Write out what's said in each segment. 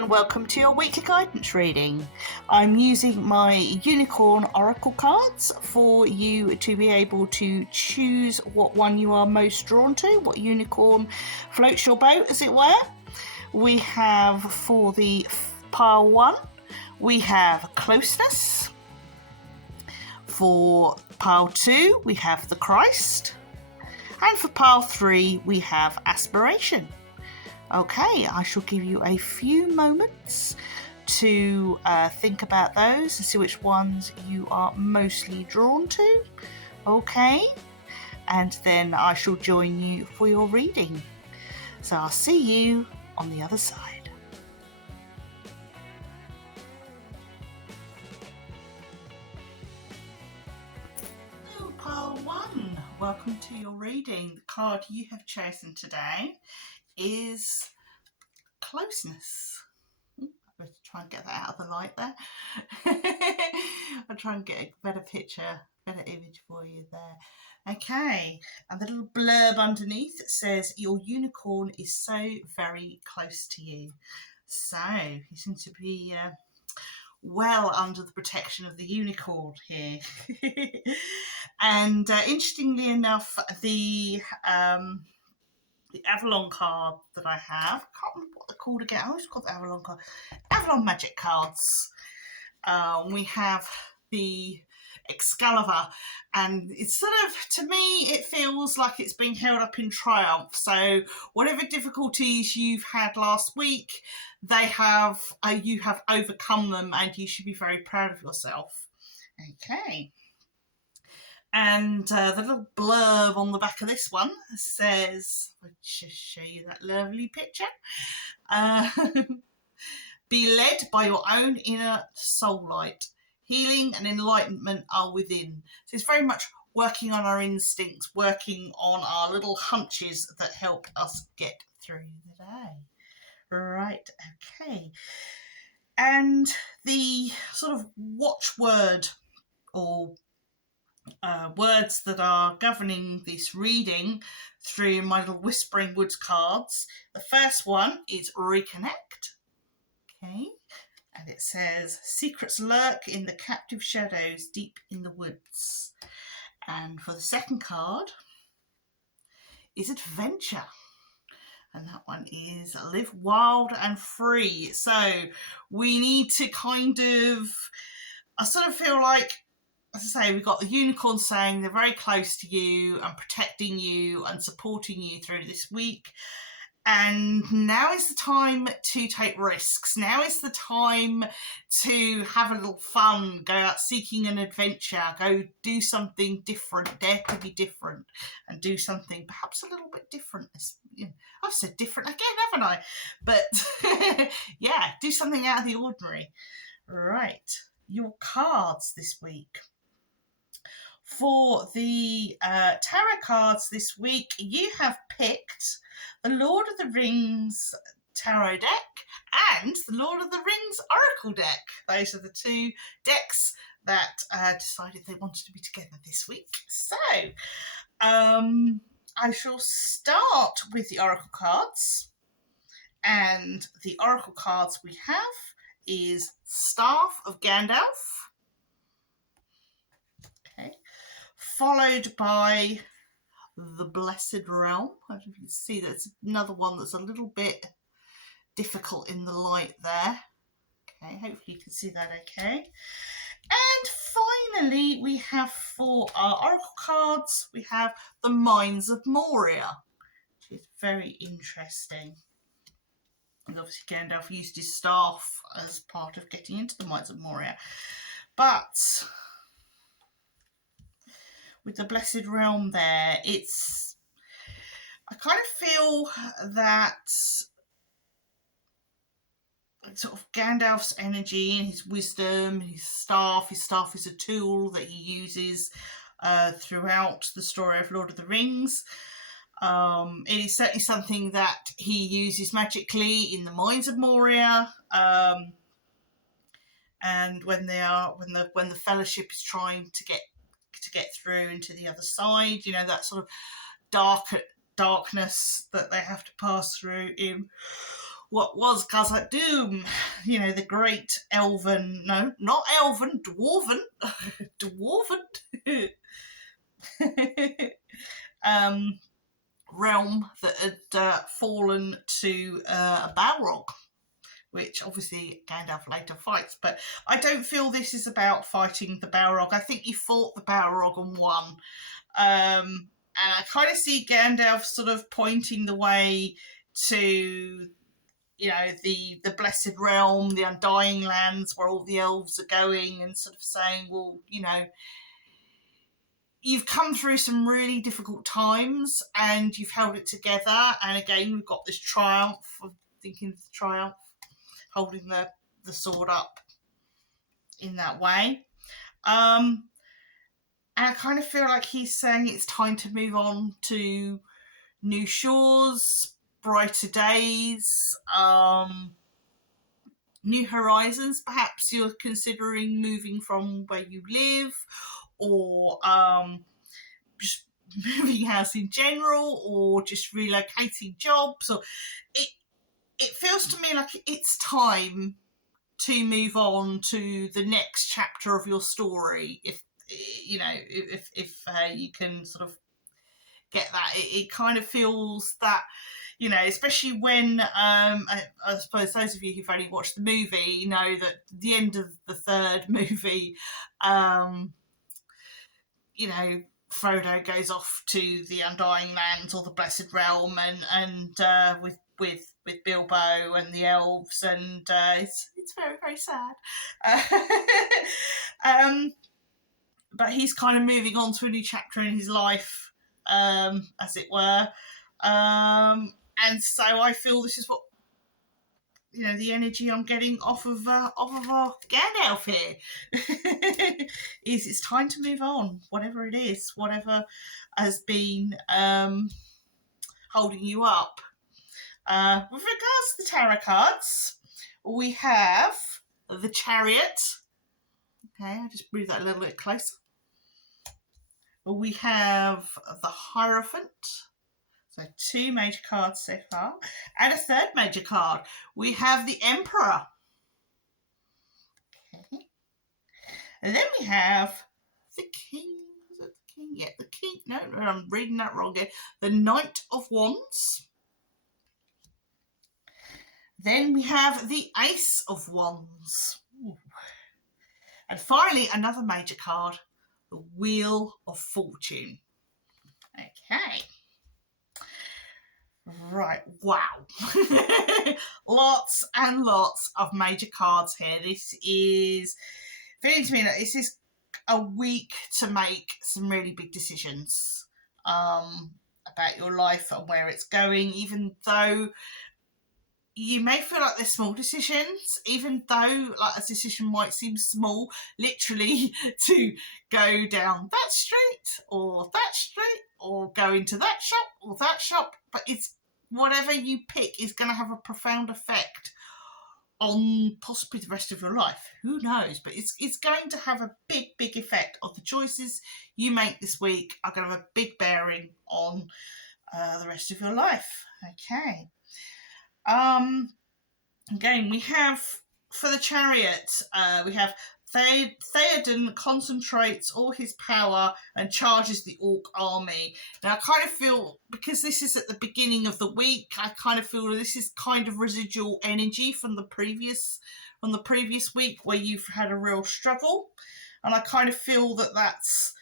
and welcome to your weekly guidance reading. I'm using my Unicorn Oracle cards for you to be able to choose what one you are most drawn to, what unicorn floats your boat, as it were. We have for the pile 1, we have Closeness. For pile 2, we have the Christ. And for pile 3, we have Aspiration. Okay, I shall give you a few moments to think about those and see which ones you are mostly drawn to. Okay, and then I shall join you for your reading. So I'll see you on the other side. So, pile 1, welcome to your reading. The card you have chosen today is Closeness. I better try and get that out of the light there. I'll try and get a better picture, better image for you there. Okay, and the little blurb underneath says your unicorn is so very close to you. So you seem to be well under the protection of the unicorn here. And interestingly enough, the Avalon card that I have, I can't remember what they're called again. I always call the Avalon card. Avalon Magic cards. We have the Excalibur, and it's sort of, to me, it feels like it's being held up in triumph. So whatever difficulties you've had last week, they have, you have overcome them, and you should be very proud of yourself. Okay. And the little blurb on the back of this one says, I'll just show you that lovely picture. Be led by your own inner soul light. Healing and enlightenment are within. So it's very much working on our instincts, working on our little hunches that help us get through the day. Right, okay. And the sort of watchword or words that are governing this reading through my little Whispering Woods cards. The first one is reconnect. Okay. And it says, secrets lurk in the captive shadows deep in the woods. And for the second card is adventure. And that one is live wild and free. So we need to kind of, I sort of feel like, as I say, we've got the unicorn saying they're very close to you and protecting you and supporting you through this week. And now is the time to take risks. Now is the time to have a little fun, go out seeking an adventure, go do something different, dare to be different, and do something perhaps a little bit different. I've said different again, haven't I? But yeah, do something out of the ordinary. Right, your cards this week. For the tarot cards this week, you have picked the Lord of the Rings tarot deck and the Lord of the Rings oracle deck. Those are the two decks that decided they wanted to be together this week. So I shall start with the oracle cards. And the oracle cards we have is Staff of Gandalf. Okay. Followed by the Blessed Realm. I don't know if you can see that's another one that's a little bit difficult in the light there. Okay, hopefully you can see that okay. And finally, we have for our oracle cards, we have the Mines of Moria, which is very interesting. And obviously Gandalf used his staff as part of getting into the Mines of Moria. But with the Blessed Realm there, I kind of feel that sort of Gandalf's energy and his wisdom, his staff is a tool that he uses throughout the story of Lord of the Rings. It is certainly something that he uses magically in the Mines of Moria, and when the Fellowship is trying to get through into the other side, that sort of darkness that they have to pass through in what was Khazad-dûm, the great elven, no, not elven, dwarven, dwarven realm that had fallen to a Balrog, which obviously Gandalf later fights. But I don't feel this is about fighting the Balrog. I think he fought the Balrog and won. And I kind of see Gandalf sort of pointing the way to, the Blessed Realm, the Undying Lands, where all the elves are going, and sort of saying, well, you've come through some really difficult times and you've held it together. And again, we've got this triumph of thinking of the triumph, holding the sword up in that way. And I kind of feel like he's saying it's time to move on to new shores, brighter days, new horizons. Perhaps you're considering moving from where you live, or just moving house in general, or just relocating jobs. Or it feels to me like it's time to move on to the next chapter of your story. If you can sort of get that, it kind of feels that, especially when I suppose those of you who've only watched the movie know that at the end of the third movie, Frodo goes off to the Undying Lands or the Blessed Realm, and with Bilbo and the elves, and it's very, very sad. But he's kind of moving on to a new chapter in his life, as it were. And so I feel this is what, the energy I'm getting off of our Gandalf here is it's time to move on, whatever it is, whatever has been holding you up. With regards to the tarot cards, we have the Chariot. Okay, I'll just move that a little bit closer. We have the Hierophant. So 2 major cards so far. And a third major card. We have the Emperor. Okay. And then we have the King. Is it the King? Yeah, the King. No, I'm reading that wrong again. The Knight of Wands. Then we have the Ace of Wands. Ooh. And finally, another major card. The Wheel of Fortune. Okay. Right, wow. Lots and lots of major cards here. This is feeling to me that this is a week to make some really big decisions about your life and where it's going, even though you may feel like they're small decisions, even though like a decision might seem small, literally to go down that street or go into that shop or that shop. But it's whatever you pick is going to have a profound effect on possibly the rest of your life. Who knows? But it's going to have a big effect on the choices you make this week are going to have a big bearing on the rest of your life. Okay. Again, we have for the Chariot, we have Theoden concentrates all his power and charges the Orc army. Now, I kind of feel, because this is at the beginning of the week, I kind of feel this is kind of residual energy from the previous week where you've had a real struggle, and I kind of feel that that's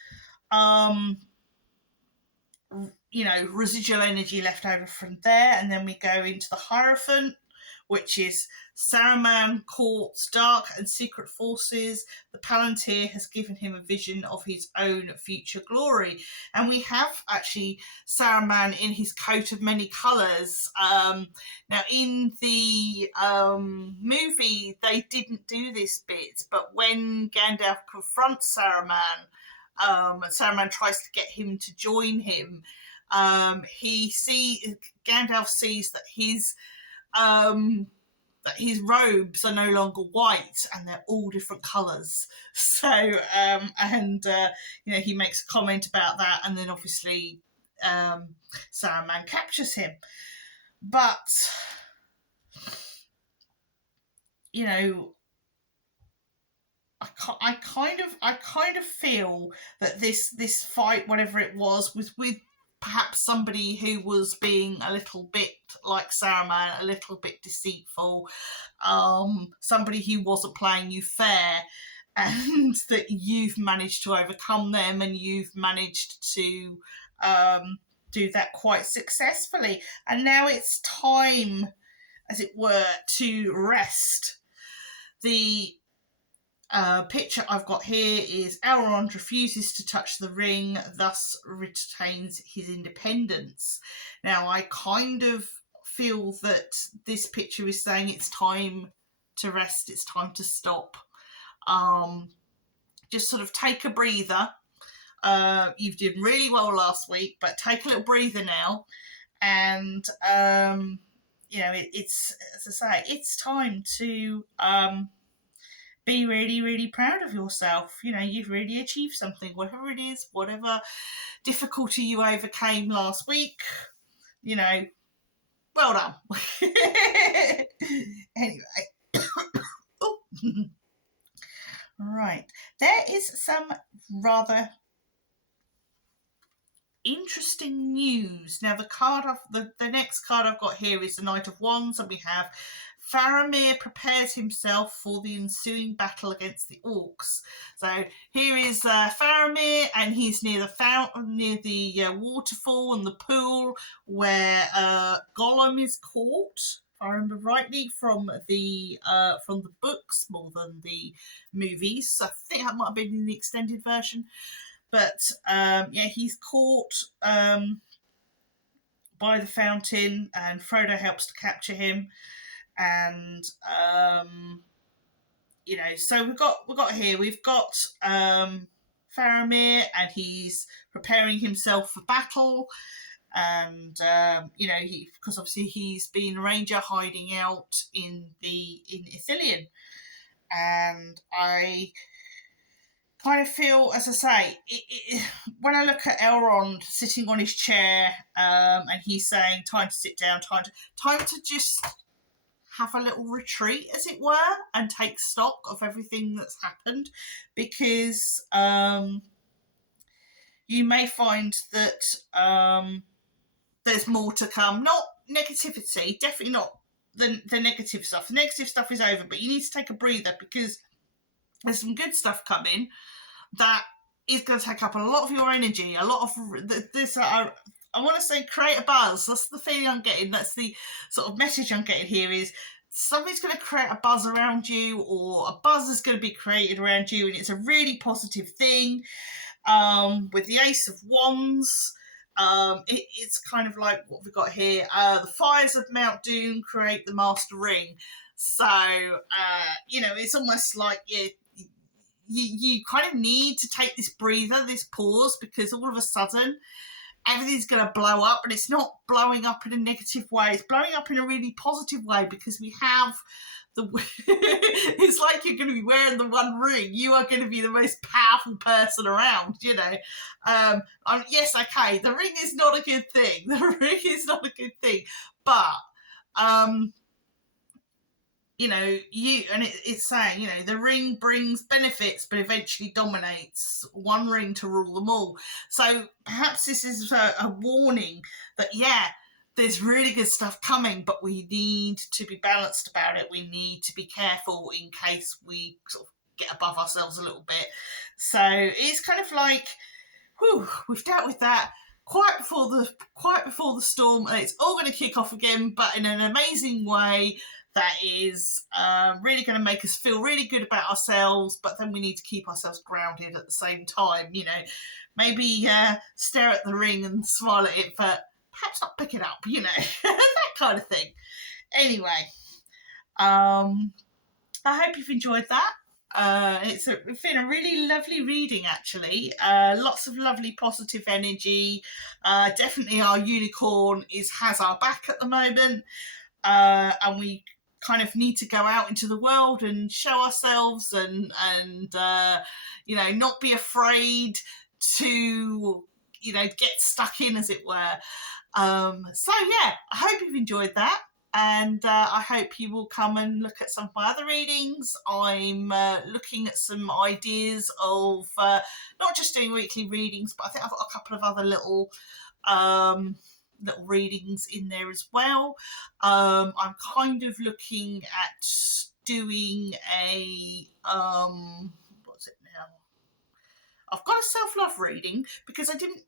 residual energy left over from there. And then we go into the Hierophant, which is Saruman courts dark and secret forces. The Palantir has given him a vision of his own future glory. And we have actually Saruman in his coat of many colours. Now, in the movie, they didn't do this bit, but when Gandalf confronts Saruman, Saruman tries to get him to join him. Gandalf sees that his robes are no longer white and they're all different colours. So, he makes a comment about that, and then obviously Saruman captures him. But you know, I kind of feel that this fight, whatever it was with perhaps somebody who was being a little bit like Saruman, a little bit deceitful, somebody who wasn't playing you fair, and that you've managed to overcome them, and you've managed to do that quite successfully. And now it's time, as it were, to rest. The picture I've got here is Elrond refuses to touch the ring, thus retains his independence. Now, I kind of feel that this picture is saying it's time to rest, it's time to stop. Just sort of take a breather. You've done really well last week, but take a little breather now. And, it's, as I say, it's time to be really, really proud of yourself. You've really achieved something, whatever it is, whatever difficulty you overcame last week, well done. Anyway. Oh. Right. There is some rather interesting news. Now, the next card I've got here is the Knight of Wands, and we have Faramir prepares himself for the ensuing battle against the orcs. So here is Faramir, and he's near the fountain, near the waterfall and the pool where Gollum is caught. If I remember rightly from the books more than the movies. I think that might have been in the extended version. But he's caught by the fountain, and Frodo helps to capture him. And so we've got Faramir, and he's preparing himself for battle. And because obviously he's been a ranger hiding out in Ithilien, and I kind of feel, as I say, when I look at Elrond sitting on his chair, and he's saying, "Time to sit down, time to just have a little retreat," as it were, and take stock of everything that's happened, because you may find that there's more to come. Not negativity, definitely not the negative stuff. The negative stuff is over, but you need to take a breather, because there's some good stuff coming that is going to take up a lot of your energy, a lot of this. I want to say create a buzz. That's the feeling I'm getting. That's the sort of message I'm getting here, is something's going to create a buzz around you, or a buzz is going to be created around you, and it's a really positive thing. With the Ace of Wands, it's kind of like what we've got here. The fires of Mount Doom create the Master Ring. So, it's almost like you kind of need to take this breather, this pause, because all of a sudden everything's going to blow up, and it's not blowing up in a negative way. It's blowing up in a really positive way, because we have it's like you're going to be wearing the One Ring. You are going to be the most powerful person around, yes, okay, the ring is not a good thing. The ring is not a good thing, but it's saying, the ring brings benefits, but eventually dominates. One ring to rule them all. So perhaps this is a warning that, there's really good stuff coming, but we need to be balanced about it. We need to be careful in case we sort of get above ourselves a little bit. So it's kind of like, we've dealt with that quite before the storm, and it's all going to kick off again, but in an amazing way that is really going to make us feel really good about ourselves, but then we need to keep ourselves grounded at the same time. Maybe stare at the ring and smile at it, but perhaps not pick it up, that kind of thing. Anyway, I hope you've enjoyed that. It's been a really lovely reading, actually. Lots of lovely positive energy. Definitely our unicorn has our back at the moment, and we kind of need to go out into the world and show ourselves, and not be afraid to get stuck in, as it were. I hope you've enjoyed that. and I hope you will come and look at some of my other readings. I'm looking at some ideas of not just doing weekly readings, but I think I've got a couple of other little readings in there as well. I'm kind of looking at doing a what's it now? I've got a self-love reading because I didn't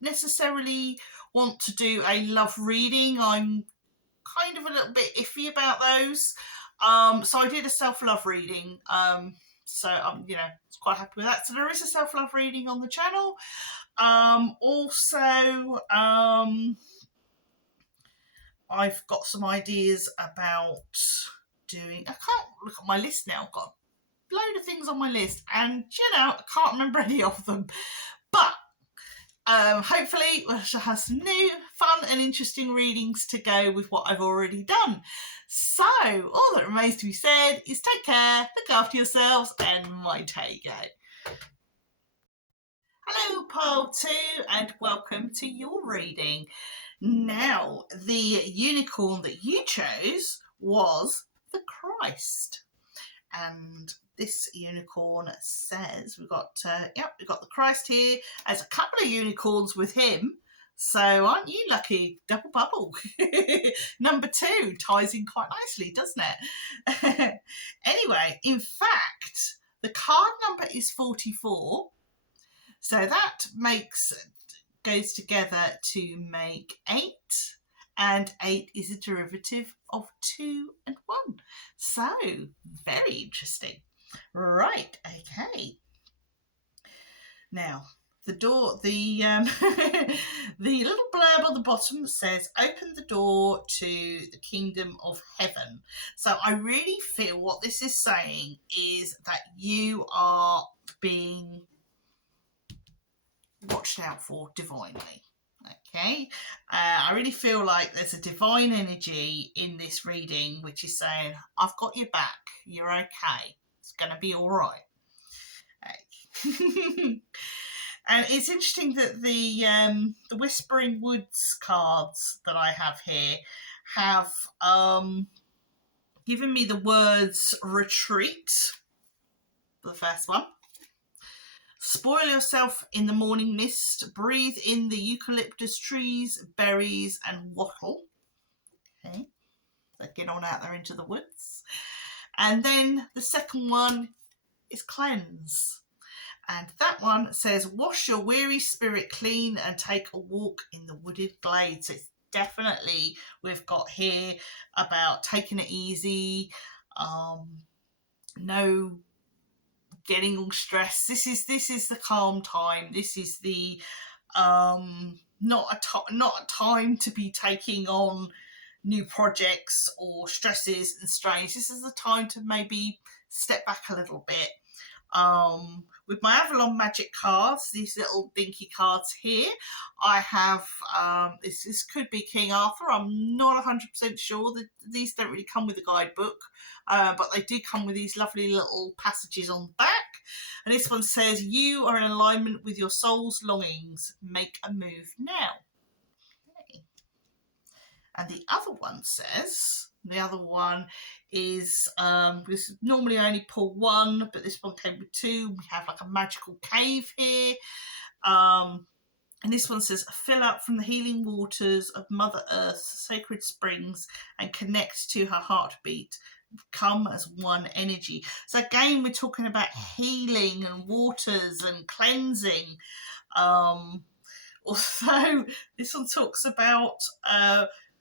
necessarily want to do a love reading. I'm kind of a little bit iffy about those. So I did a self-love reading. So I'm, quite happy with that. So there is a self-love reading on the channel. Also, I've got some ideas about doing. I can't look at my list now. I've got a load of things on my list, and I can't remember any of them. But hopefully we shall have some new, fun and interesting readings to go with what I've already done. So all that remains to be said is take care, look after yourselves, and my Tego. Hello, Pile 2, and welcome to your reading. Now, the unicorn that you chose was the Christ. And this unicorn says, we've got the Christ here. There's a couple of unicorns with him. So aren't you lucky? Double bubble. Number 2 ties in quite nicely, doesn't it? Anyway, in fact, the card number is 44. So that goes together to make 8. And 8 is a derivative of 2 and 1. So, very interesting. Right, okay. Now, the door, the little blurb on the bottom says, open the door to the kingdom of heaven. So I really feel what this is saying is that you are being watched out for divinely. Okay, I really feel like there's a divine energy in this reading which is saying, I've got your back, you're okay, it's going to be all right. Okay. And it's interesting that the Whispering Woods cards that I have here have given me the words retreat for the first one. Spoil yourself in the morning mist. Breathe in the eucalyptus trees, berries, and wattle. Okay, so get on out there into the woods. And then the second one is cleanse. And that one says, wash your weary spirit clean and take a walk in the wooded glade. So it's definitely, we've got here about taking it easy, no getting all stressed. This is the calm time. This is the not a time to be taking on new projects or stresses and strains. This is the time to maybe step back a little bit. With my Avalon Magic cards, these little dinky cards here, I have, this could be King Arthur. I'm not 100% sure. That these don't really come with a guidebook, but they do come with these lovely little passages on the back. And this one says, you are in alignment with your soul's longings. Make a move now. Okay. And the other one says, the other one is, because normally I only pull one, but this one came with 2. We have like a magical cave here. And this one says, fill up from the healing waters of Mother Earth's sacred springs and connect to her heartbeat. Come as one energy. So again, we're talking about healing and waters and cleansing. Also, this one talks about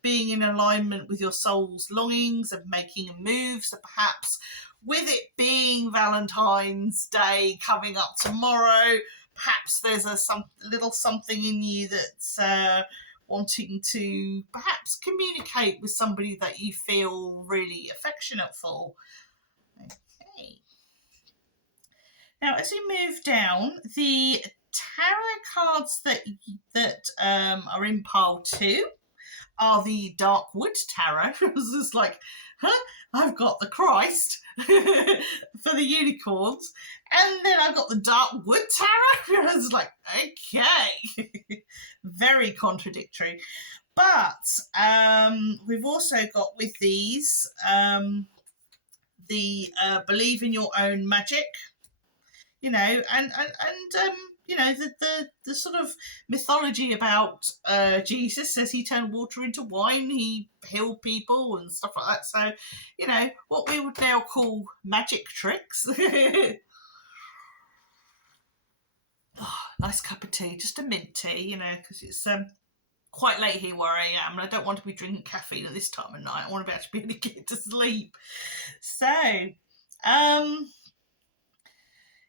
being in alignment with your soul's longings and making a move. So perhaps with it being Valentine's Day coming up tomorrow, perhaps there's a little something in you that's wanting to perhaps communicate with somebody that you feel really affectionate for. Okay. Now, as we move down, the tarot cards that are in pile 2 are the Darkwood Tarot. I was just like, I've got the Christ for the unicorns, and then I've got the Darkwood Tarot. I was like, okay. Very contradictory. But we've also got with these the believe in your own magic, you know, and you know, the sort of mythology about Jesus says he turned water into wine, he healed people and stuff like that. So, you know, what we would now call magic tricks. Oh, nice cup of tea, just a mint tea, you know, because it's quite late here where I am, and I don't want to be drinking caffeine at this time of night. I want to actually be able to get to sleep. So,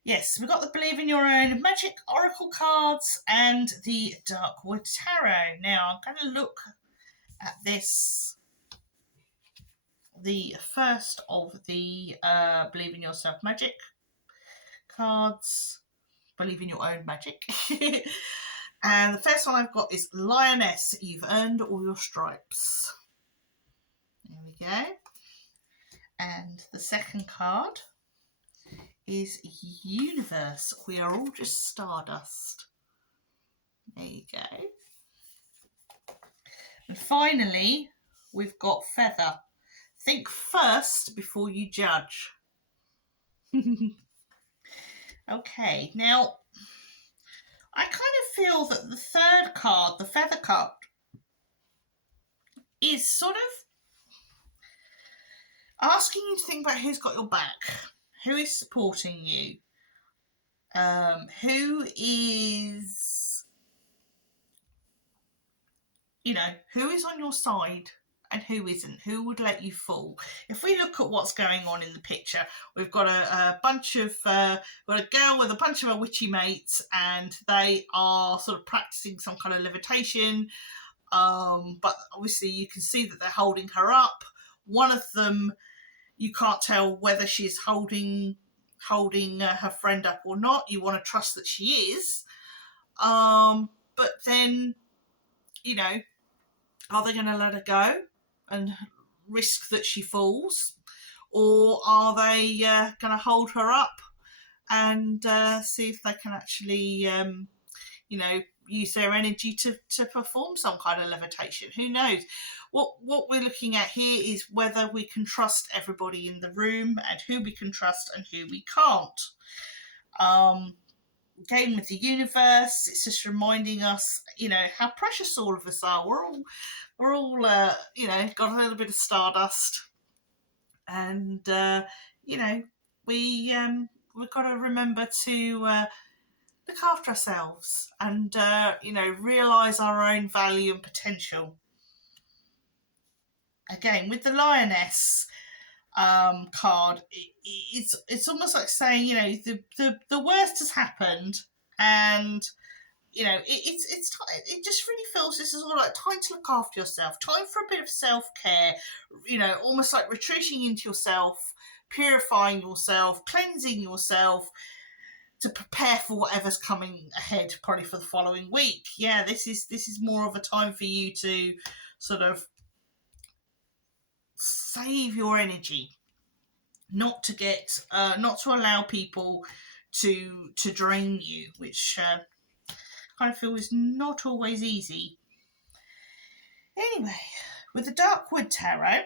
yes, we've got the Believe in Your Own Magic Oracle cards and the Darkwood Tarot. Now, I'm going to look at this, the first of the Believe in Yourself Magic cards. Believe in Your Own Magic. And the first one I've got is Lioness. You've earned all your stripes. There we go. And the second card is Universe. We are all just stardust. There you go. And finally, we've got Feather. Think first before you judge. Okay, now I kind of feel that the third card, the Feather card, is sort of asking you to think about who's got your back, who is supporting you, who is, you know, who is on your side and who isn't, who would let you fall. If we look at what's going on in the picture, we've got a bunch of, got a girl with a bunch of her witchy mates, and they are sort of practicing some kind of levitation, but obviously you can see that they're holding her up. One of them, you can't tell whether she's holding her friend up or not. You want to trust that she is. But then, you know, are they going to let her go and risk that she falls? Or are they going to hold her up and see if they can actually, you know, use their energy to perform some kind of levitation? Who knows? What we're looking at here is whether we can trust everybody in the room and who we can trust and who we can't. Again, with the universe, it's just reminding us, you know, how precious all of us are. We're all you know, got a little bit of stardust, and you know, we've got to remember to look after ourselves and you know, realise our own value and potential. Again, with the Lioness card, it's almost like saying, you know, the worst has happened, and you know, it just really feels this is all like time to look after yourself, time for a bit of self-care, you know, almost like retreating into yourself, purifying yourself, cleansing yourself to prepare for whatever's coming ahead, probably for the following week. Yeah, this is more of a time for you to sort of save your energy, not to allow people to drain you, which kind of feel is not always easy. Anyway, with the Darkwood Tarot,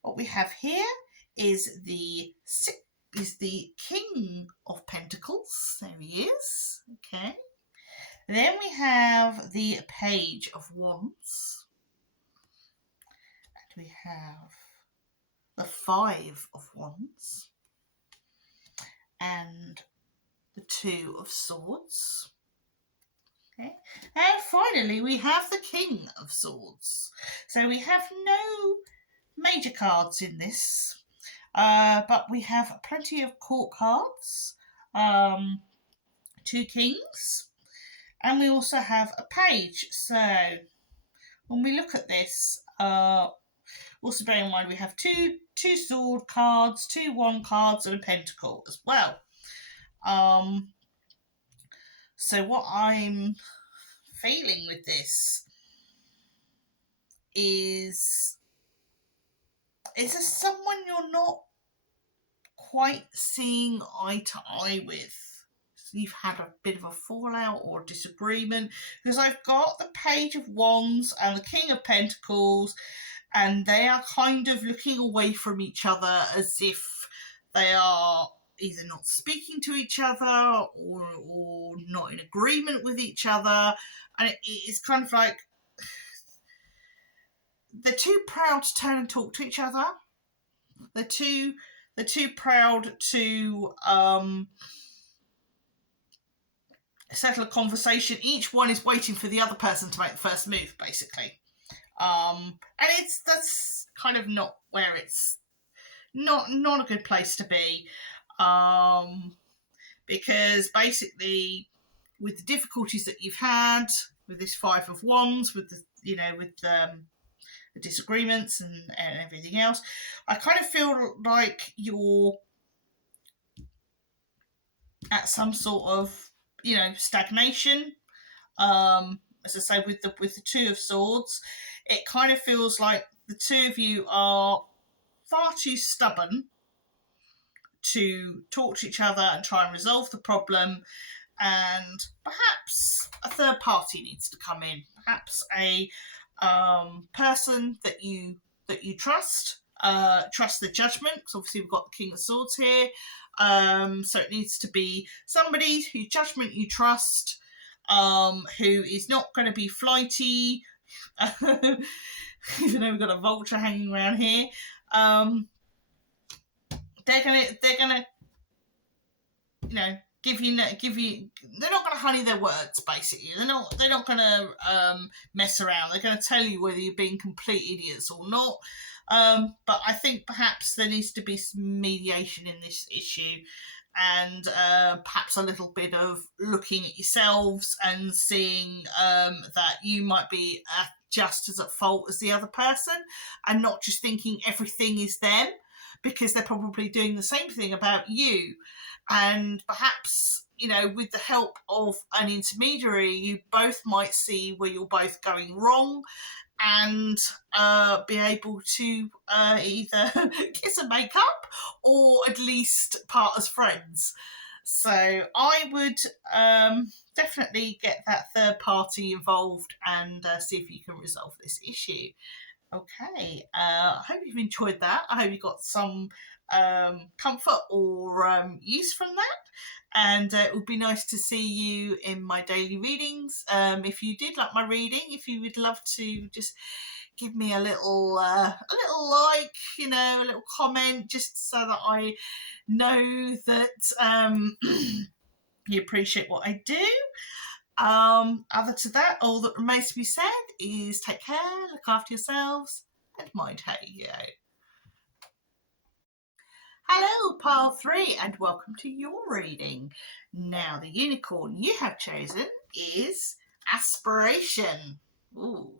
what we have here is the King of Pentacles. There he is. Okay. Then we have the Page of Wands. And we have the Five of Wands. And the Two of Swords. Okay. And finally, we have the King of Swords. So we have no major cards in this, but we have plenty of court cards, two kings, and we also have a page. So when we look at this, also bear in mind we have two sword cards, two wand cards, and a pentacle as well. So what I'm feeling with this is there someone you're not quite seeing eye to eye with? you've had a bit of a fallout or disagreement, because I've got the Page of Wands and the King of Pentacles, and they are kind of looking away from each other as if they are either not speaking to each other or not in agreement with each other. And it's kind of like they're too proud to turn and talk to each other. They're too proud to settle a conversation. Each one is waiting for the other person to make the first move, basically. And that's kind of not where it's not a good place to be. Because basically, with the difficulties that you've had with this Five of Wands, with the the disagreements and everything else, I kind of feel like you're at some sort of stagnation. As I say, with the Two of Swords, it kind of feels like the two of you are far too stubborn to talk to each other and try and resolve the problem, and perhaps a third party needs to come in, perhaps a person that you trust the judgment, because obviously we've got the King of Swords here, so it needs to be somebody whose judgment you trust, who is not going to be flighty, even though we've got a vulture hanging around here. They're gonna give you. They're not gonna honey their words. Basically, they're not gonna mess around. They're gonna tell you whether you're being complete idiots or not. But I think perhaps there needs to be some mediation in this issue, and perhaps a little bit of looking at yourselves and seeing that you might be just as at fault as the other person, and not just thinking everything is them, because they're probably doing the same thing about you. And perhaps, with the help of an intermediary, you both might see where you're both going wrong, and be able to either kiss and make up, or at least part as friends. So I would definitely get that third party involved and see if you can resolve this issue. Okay, I hope you've enjoyed that. I hope you got some comfort or use from that. And it would be nice to see you in my daily readings. If you did like my reading, if you would love to just give me a little like, a little comment, just so that I know that you appreciate what I do. Other to that, all that remains to be said is take care, look after yourselves, and mind how you go. Hello, pile 3, and welcome to your reading. Now, the unicorn you have chosen is Aspiration. Ooh,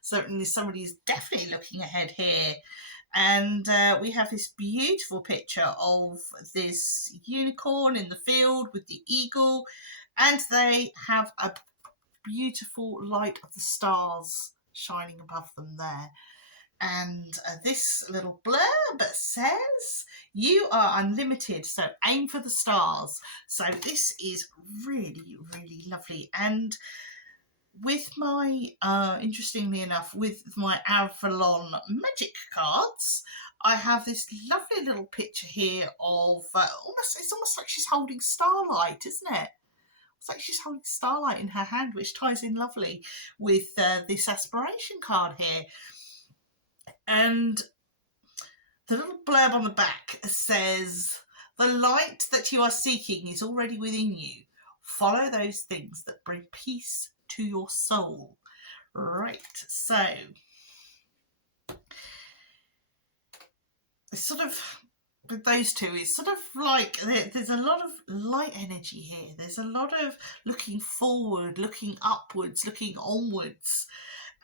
certainly somebody's definitely looking ahead here. And we have this beautiful picture of this unicorn in the field with the eagle, and they have a beautiful light of the stars shining above them there. And this little blurb says, you are unlimited, so aim for the stars. So this is really, really lovely. And with my, interestingly enough, with my Avalon magic cards, I have this lovely little picture here of, it's almost like she's holding starlight, isn't it? It's like she's holding starlight in her hand, which ties in lovely with this Aspiration card here. And the little blurb on the back says, the light that you are seeking is already within you. Follow those things that bring peace to your soul. Right, so it's sort of, with those two, it's sort of like there's a lot of light energy here. There's a lot of looking forward, looking upwards, looking onwards.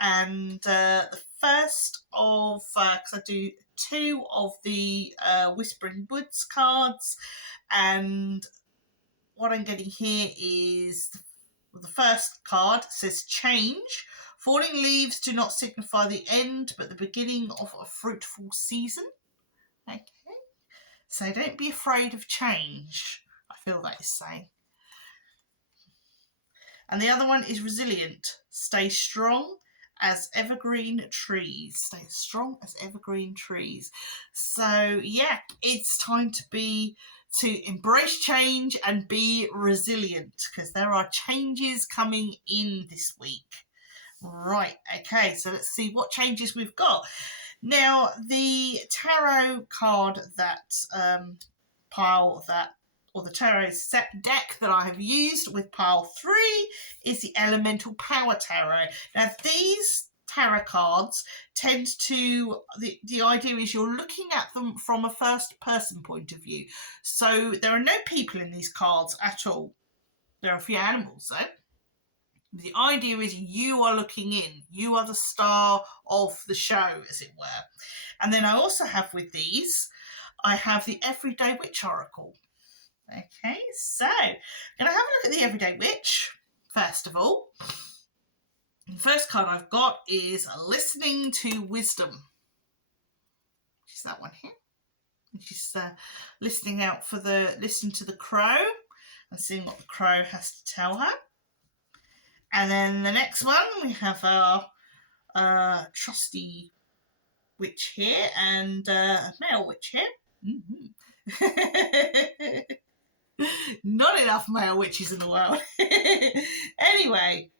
And the first of, because I do 2 of the Whispering Woods cards, and what I'm getting here is the first card says change. Falling leaves do not signify the end, but the beginning of a fruitful season. Okay, so don't be afraid of change. I feel that is saying. And the other one is resilient. Stay strong as evergreen trees. Stay strong as evergreen trees. So yeah, it's time to embrace change and be resilient, because there are changes coming in this week. Right, okay, so let's see what changes we've got. Now, the tarot card that the tarot set deck that I have used with pile 3 is the Elemental Power Tarot. Now, these tarot cards tend to, the idea is you're looking at them from a first person point of view. So there are no people in these cards at all. There are a few animals though. The idea is you are looking in. You are the star of the show, as it were. And then I also have with these, I have the Everyday Witch Oracle. Okay, so I'm going to have a look at the Everyday Witch, first of all. The first card I've got is Listening to Wisdom. Which is that one here. She's listening to the crow and seeing what the crow has to tell her. And then the next one, we have our trusty witch here and a male witch here. Mm-hmm. Not enough male witches in the world. Anyway.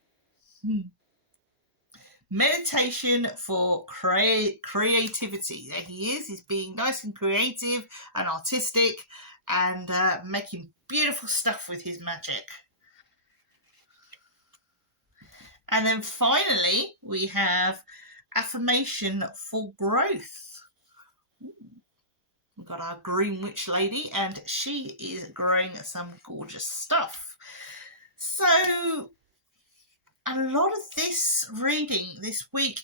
Meditation for creativity. There he is. He's being nice and creative and artistic and making beautiful stuff with his magic. And then finally, we have affirmation for growth. We've got our green witch lady, and she is growing some gorgeous stuff. So a lot of this reading this week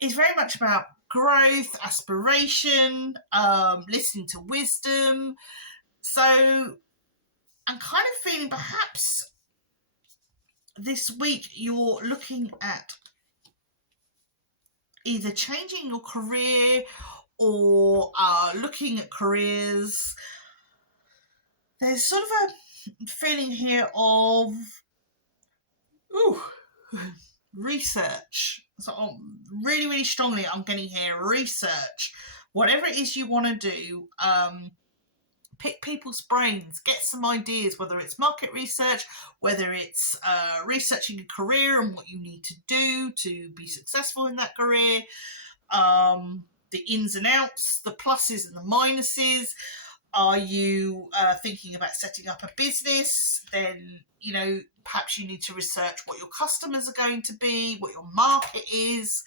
is very much about growth, aspiration, listening to wisdom. So I'm kind of feeling perhaps this week you're looking at either changing your career or looking at careers. There's sort of a feeling here of research. So really, really strongly I'm getting here research. Whatever it is you want to do, pick people's brains, get some ideas, whether it's market research, whether it's researching a career and what you need to do to be successful in that career, the ins and outs, the pluses and the minuses. Are you thinking about setting up a business? Then, perhaps you need to research what your customers are going to be, what your market is,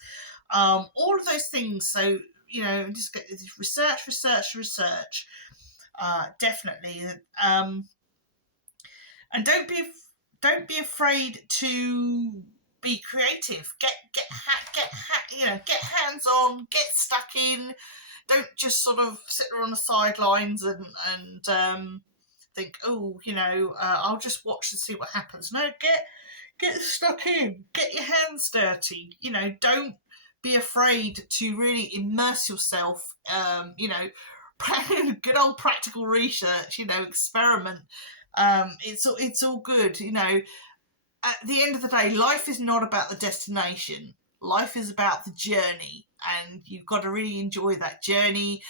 all of those things. So, just get this research. Definitely. And don't be afraid to be creative. Get hands on, get stuck in. Don't just sort of sit on the sidelines and think, I'll just watch and see what happens. No, get stuck in, get your hands dirty. Don't be afraid to really immerse yourself. Good old practical research. Experiment. It's all good. At the end of the day, life is not about the destination. Life is about the journey, and you've got to really enjoy that journey.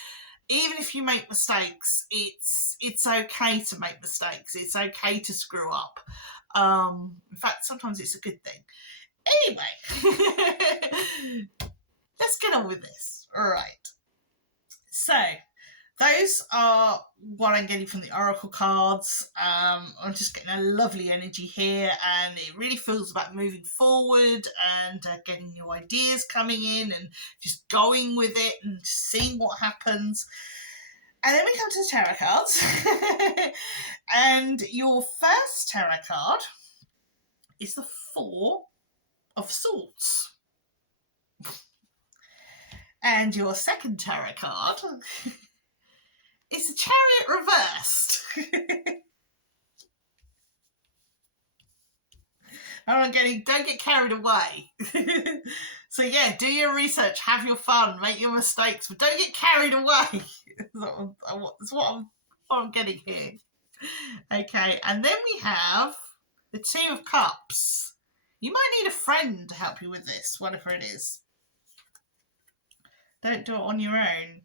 Even if you make mistakes, it's okay to make mistakes. It's okay to screw up. In fact, sometimes it's a good thing. Anyway, let's get on with this. All right. So, those are what I'm getting from the Oracle cards. I'm just getting a lovely energy here, and it really feels about moving forward and getting new ideas coming in and just going with it and seeing what happens. And then we come to the tarot cards. And your first tarot card is the Four of Swords. And your second tarot card is the Chariot reversed. Don't get carried away. So yeah, do your research, have your fun, make your mistakes, but don't get carried away. That's what I'm getting here. Okay, and then we have the Two of Cups. You might need a friend to help you with this, whatever it is. Don't do it on your own.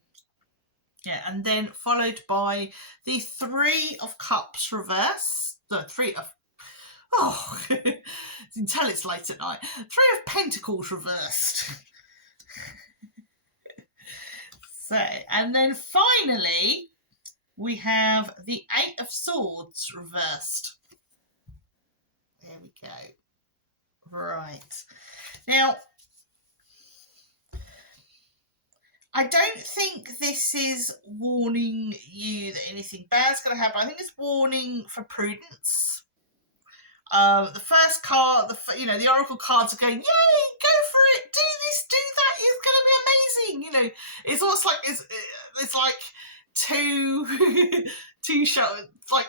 Yeah, and then followed by the Three of Cups reverse. The Three of... Oh, you can tell it's late at night. Three of Pentacles reversed. So, and then finally, we have the Eight of Swords reversed. There we go. Right. Now, I don't think this is warning you that anything bad's going to happen. I think it's warning for prudence. The first card, the Oracle cards are going, yay, go for it, do this, do that, it's going to be amazing. You know, it's almost like it's like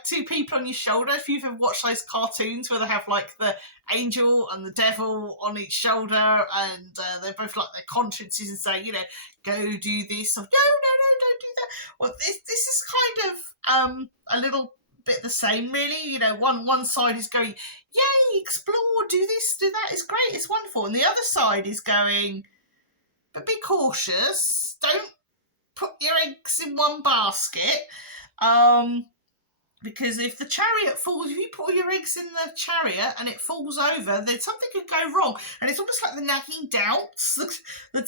two people on your shoulder. If you've ever watched those cartoons where they have like the angel and the devil on each shoulder, and they're both like their consciences and say, go do this, or no, don't do that. Well, this is kind of a little bit the same, really. One side is going, yay, explore, do this, do that, it's great, it's wonderful, and the other side is going, but be cautious, don't put your eggs in one basket, because if the chariot falls, if you put all your eggs in the chariot and it falls over, then something could go wrong. And it's almost like the nagging doubts. The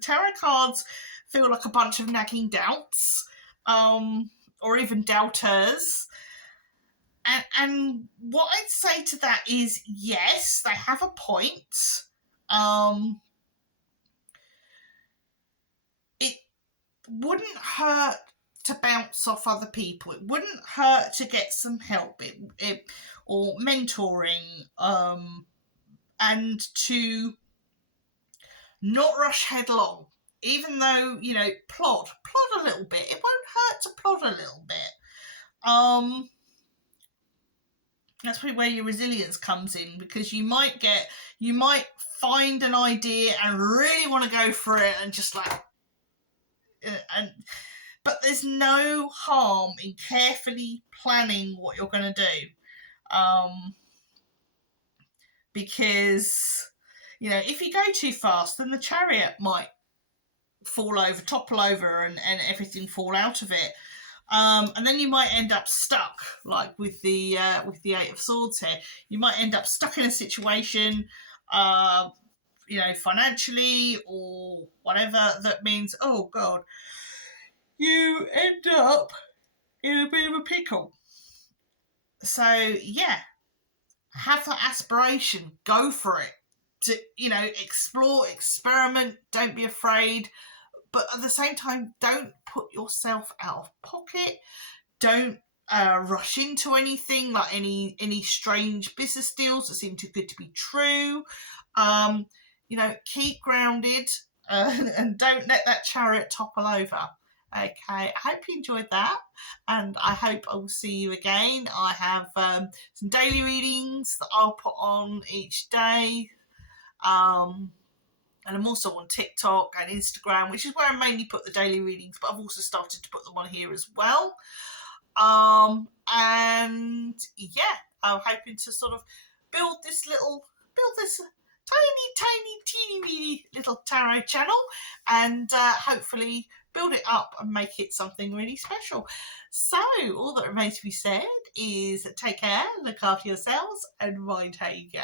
tarot cards feel like a bunch of nagging doubts, or even doubters. And what I'd say to that is, yes, they have a point. It wouldn't hurt to bounce off other people. It wouldn't hurt to get some help or mentoring, and to not rush headlong. Even though, plod a little bit. It won't hurt to plod a little bit. That's probably where your resilience comes in, because you might find an idea and really want to go for it and just but there's no harm in carefully planning what you're going to do. Because, if you go too fast, then the chariot might topple over and everything fall out of it. And then you might end up stuck, like with the Eight of Swords here. You might end up stuck in a situation, financially or whatever, that means, oh God, you end up in a bit of a pickle. So, yeah, have that aspiration, go for it. To, explore, experiment, don't be afraid. But at the same time, don't put yourself out of pocket. Don't rush into anything, like any strange business deals that seem too good to be true. Keep grounded and don't let that chariot topple over. Okay, I hope you enjoyed that, and I hope I will see you again. I have some daily readings that I'll put on each day. And I'm also on TikTok and Instagram, which is where I mainly put the daily readings, but I've also started to put them on here as well. And yeah, I'm hoping to sort of build this tiny, teeny weeny little tarot channel, and hopefully build it up and make it something really special. So all that remains to be said is take care, look after yourselves, and mind how you go.